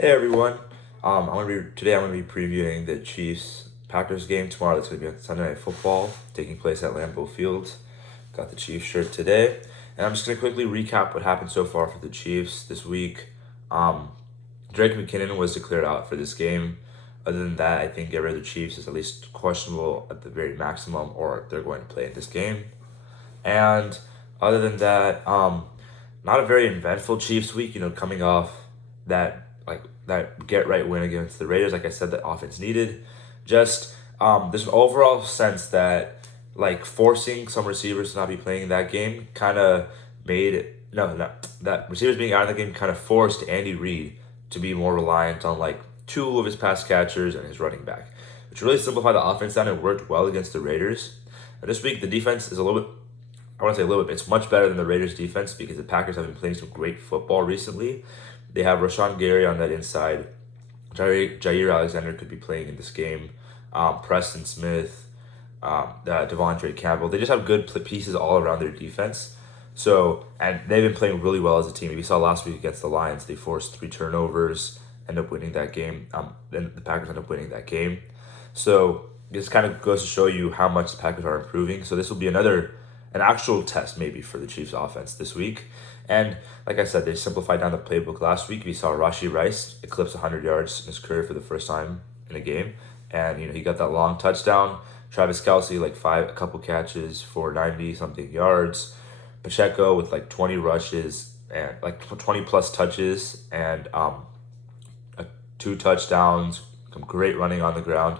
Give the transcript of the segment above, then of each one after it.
Hey everyone. I'm gonna be previewing the Chiefs Packers game tomorrow. That's gonna be on Sunday Night Football, taking place at Lambeau Field. Got the Chiefs shirt today, and I'm just gonna quickly recap what happened so far for the Chiefs this week. Um, Drake McKinnon was declared out for this game. Other than that, I think every other Chiefs is at least questionable at the very maximum, or they're going to play in this game. And other than that, not a very eventful Chiefs week. Coming off that get right win against the Raiders. Like I said, the offense needed. Just there's an overall sense that like forcing some receivers to not be playing in that game kind of made it. No, that receivers being out of the game kind of forced Andy Reid to be more reliant on like two of his pass catchers and his running back, which really simplified the offense down and worked well against the Raiders. And this week, the defense is a little bit, I want to say a little bit, it's much better than the Raiders defense because the Packers have been playing some great football recently. They have Rashawn Gary on that inside. Jair Alexander could be playing in this game. Preston Smith, Devondre Campbell. They just have good pieces all around their defense. So, and they've been playing really well as a team. We saw last week against the Lions, they forced three turnovers, end up winning that game. Then the Packers end up winning that game. So this kind of goes to show you how much the Packers are improving. So this will be an actual test maybe for the Chiefs offense this week. And like I said, they simplified down the playbook last week. We saw Rashi Rice eclipse 100 yards in his career for the first time in a game. And, he got that long touchdown. Travis Kelce, like a couple catches for 90 something yards. Pacheco with like 20 rushes and like 20 plus touches and two touchdowns, some great running on the ground.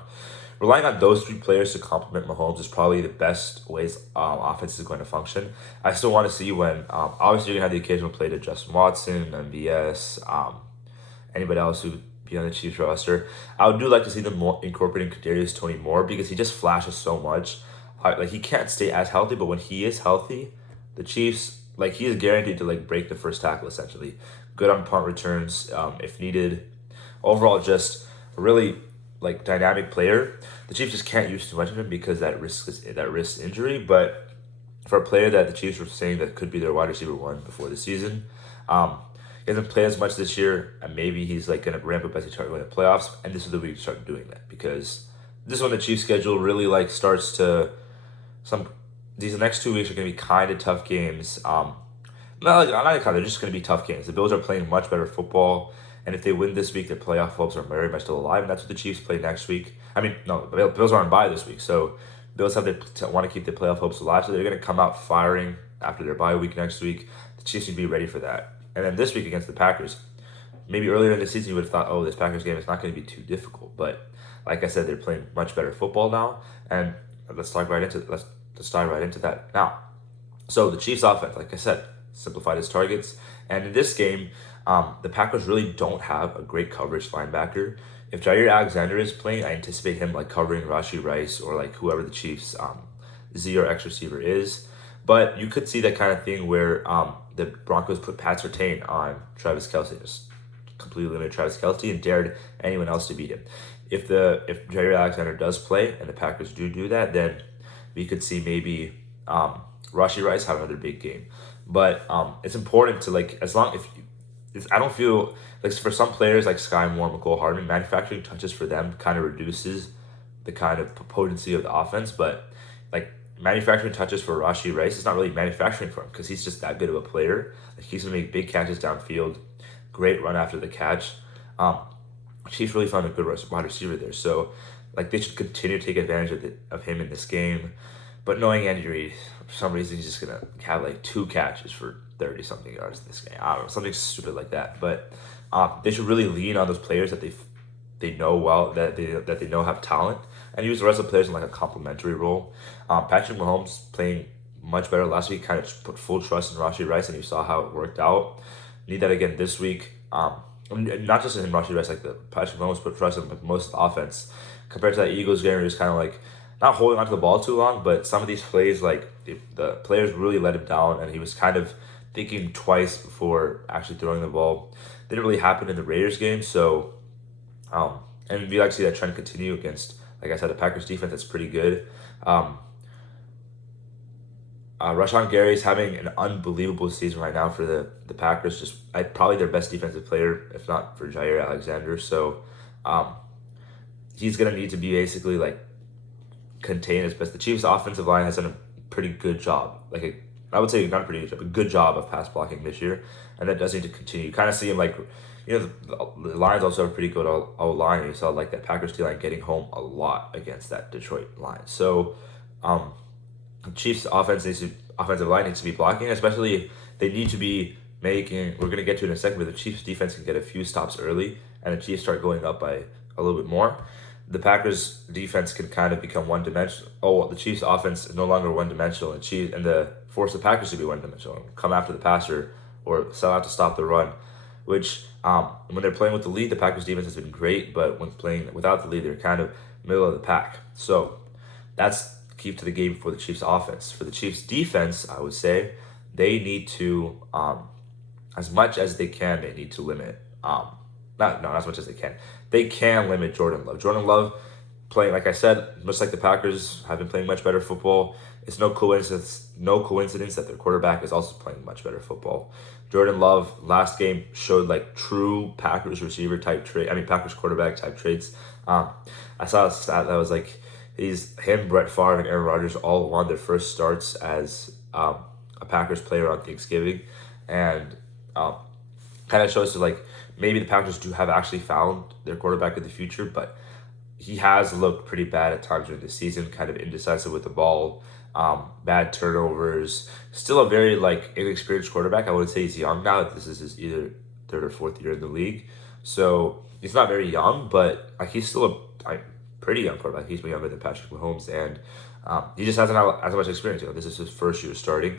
Relying on those three players to complement Mahomes is probably the best ways offense is going to function. I still want to see when, obviously, you're going to have the occasional play to Justin Watson, MVS, anybody else who would be on the Chiefs roster. I would do like to see them more incorporating Kadarius Toney more because he just flashes so much. Like he can't stay as healthy, but when he is healthy, the Chiefs like he is guaranteed to like break the first tackle essentially. Good on punt returns if needed. Overall, just a really like dynamic player. The Chiefs just can't use too much of him because that risk injury. But for a player that the Chiefs were saying that could be their wide receiver one before the season, he hasn't played as much this year, and maybe he's like gonna ramp up as he starts going to the playoffs. And this is the week to start doing that because this is when the Chiefs schedule really like starts to some. These next 2 weeks are gonna be kind of tough games. Not they're just going to be tough games. The Bills are playing much better football, and if they win this week, their playoff hopes are very much still alive, and that's what the Chiefs play next week. I mean, no, the Bills aren't bye this week, so Bills want to keep their playoff hopes alive, so they're going to come out firing after their bye week next week. The Chiefs need to be ready for that. And then this week against the Packers, maybe earlier in the season you would have thought, oh, this Packers game is not going to be too difficult, but like I said, they're playing much better football now, and let's dive right into that now. So the Chiefs offense, like I said, simplified his targets. And in this game, the Packers really don't have a great coverage linebacker. If Jair Alexander is playing, I anticipate him like covering Rashi Rice or like whoever the Chiefs Z or X receiver is. But you could see that kind of thing where the Broncos put Pat Surtain on Travis Kelce, just completely limited Travis Kelce and dared anyone else to beat him. If Jair Alexander does play and the Packers do that, then we could see maybe Rashi Rice have another big game. But it's important to like as long if I don't feel like for some players like Sky Moore, McCole Hardman, manufacturing touches for them kind of reduces the kind of potency of the offense. But like manufacturing touches for Rashi Rice is not really manufacturing for him because he's just that good of a player. Like he's gonna make big catches downfield, great run after the catch. Um, Chiefs really found a good wide receiver there, so like they should continue to take advantage of him in this game. But knowing Andy Reid, for some reason he's just gonna have like two catches for 30 something yards in this game. I don't know, something stupid like that. But they should really lean on those players that they know well, that they know have talent, and use the rest of the players in like a complementary role. Patrick Mahomes playing much better last week, kind of put full trust in Rashi Rice, and you saw how it worked out. Need that again this week. Not just in Rashi Rice, like the Patrick Mahomes put trust in like most of the offense compared to that Eagles game, where he was kind of like not holding onto the ball too long, but some of these plays, like the players really let him down, and he was kind of thinking twice before actually throwing the ball. Didn't really happen in the Raiders game, so and we like to see that trend continue against, like I said, the Packers defense that's pretty good. Um, Rashawn Gary's having an unbelievable season right now for the Packers. Just probably their best defensive player, if not for Jair Alexander. So um, he's gonna need to be basically like contain as best. The Chiefs' offensive line has done a pretty good job. I would say not a pretty good job, a good job of pass blocking this year, and that does need to continue. You kind of see him like, the Lions also have a pretty good O line, and you saw like that Packers D line getting home a lot against that Detroit line. So, Chiefs offensive line needs to be blocking, especially they need to be making. We're gonna get to it in a second, but the Chiefs defense can get a few stops early, and the Chiefs start going up by a little bit more. The Packers defense can kind of become one dimensional. Oh, the Chiefs offense is no longer one dimensional, and the force the Packers to be one dimensional and come after the passer or sell out to stop the run. Which when they're playing with the lead, the Packers defense has been great, but when playing without the lead, they're kind of middle of the pack. So that's key to the game for the Chiefs offense. For the Chiefs defense, I would say they need to, as much as they can, they need to limit. Not as much as they can. They can limit Jordan Love. Jordan Love playing, like I said, much like the Packers have been playing much better football. It's no coincidence that their quarterback is also playing much better football. Jordan Love last game showed like true Packers receiver type Packers quarterback type traits. I saw a stat that was like him, Brett Favre, and Aaron Rodgers all won their first starts as a Packers player on Thanksgiving, and kind of shows to like maybe the Packers do have actually found their quarterback of the future, but he has looked pretty bad at times during the season, kind of indecisive with the ball, bad turnovers. Still a very like inexperienced quarterback. I wouldn't say he's young now. This is his either third or fourth year in the league, so he's not very young, but like he's still a pretty young quarterback. He's younger than Patrick Mahomes, and he just hasn't had as much experience. This is his first year starting,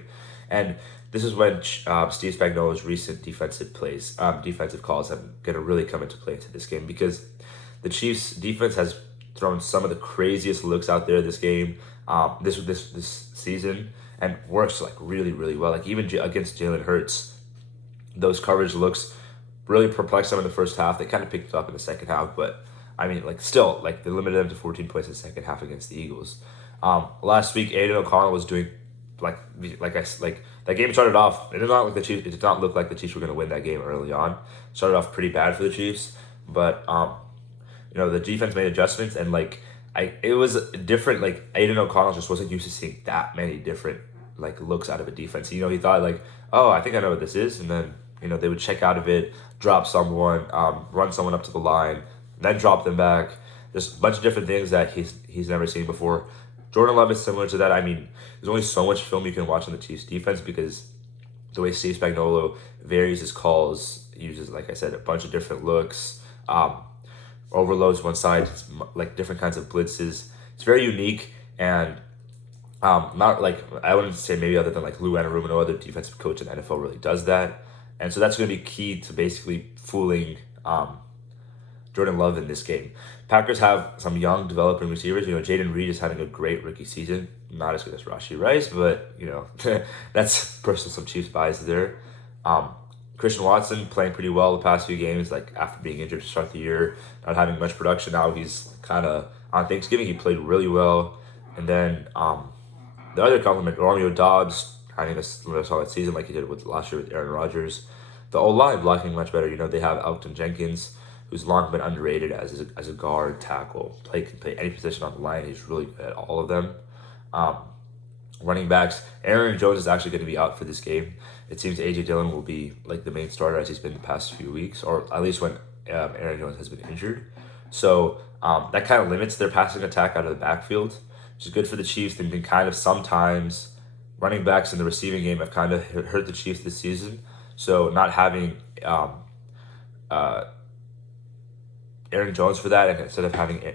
and this is when Steve Spagnuolo's recent defensive calls are going to really come into play into this game, because the Chiefs' defense has thrown some of the craziest looks out there this game, this season, and works like really, really well. Like even against Jalen Hurts, those coverage looks really perplexed them in the first half. They kind of picked it up in the second half, but I mean, like still, like they limited them to 14 points in the second half against the Eagles. Last week, Aiden O'Connell was doing that game started off. It did not look like the Chiefs were going to win that game early on. Started off pretty bad for the Chiefs, but the defense made adjustments, and it was different. Like Aiden O'Connell just wasn't used to seeing that many different like looks out of a defense. He thought like, oh, I think I know what this is, and then they would check out of it, drop someone, run someone up to the line, then drop them back. There's a bunch of different things that he's never seen before. Jordan Love is similar to that. I mean, there's only so much film you can watch on the Chiefs defense, because the way Steve Spagnuolo varies his calls, uses, like I said, a bunch of different looks, overloads one side, like different kinds of blitzes. It's very unique, and not like, I wouldn't say maybe other than like Lou Anarumo, no other defensive coach in the NFL really does that. And so that's going to be key to basically fooling Jordan Love in this game. Packers have some young developing receivers. Jaden Reed is having a great rookie season. Not as good as Rashee Rice, but that's personal some Chiefs bias there. Christian Watson playing pretty well the past few games, like after being injured to start the year, not having much production. Now he's kind of on Thanksgiving. He played really well, and then the other compliment, Romeo Doubs having a solid season like he did with last year with Aaron Rodgers. The O-line blocking much better. They have Elgton Jenkins, who's long been underrated as a guard, tackle, can play any position on the line. He's really good at all of them. Running backs, Aaron Jones is actually going to be out for this game. It seems A.J. Dillon will be like the main starter, as he's been the past few weeks, or at least when Aaron Jones has been injured. So that kind of limits their passing attack out of the backfield, which is good for the Chiefs. They've been kind of sometimes running backs in the receiving game have kind of hurt the Chiefs this season. So not having Aaron Jones for that, and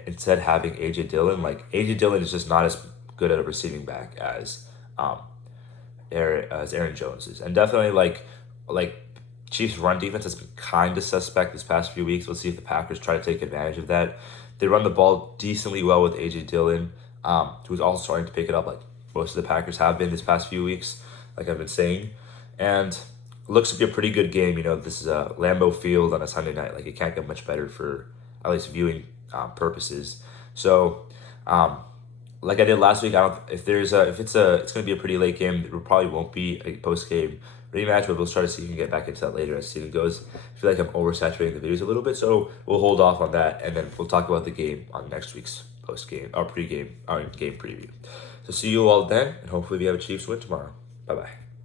instead having A.J. Dillon, like A.J. Dillon is just not as good at a receiving back as Aaron Jones is. And definitely like Chiefs run defense has been kind of suspect this past few weeks. We'll see if the Packers try to take advantage of that. They run the ball decently well with A.J. Dillon, who's also starting to pick it up like most of the Packers have been this past few weeks, like I've been saying. And it looks to be a pretty good game. This is a Lambeau Field on a Sunday night. Like, it can't get much better for at least viewing purposes. So like I did last week, I don't if there's a if it's gonna be a pretty late game. There probably won't be a post game rematch, but we'll try to see if we can get back into that later as the season goes. I feel like I'm oversaturating the videos a little bit, so we'll hold off on that, and then we'll talk about the game on next week's post game or game preview. So see you all then, and hopefully we have a Chiefs win tomorrow. Bye bye.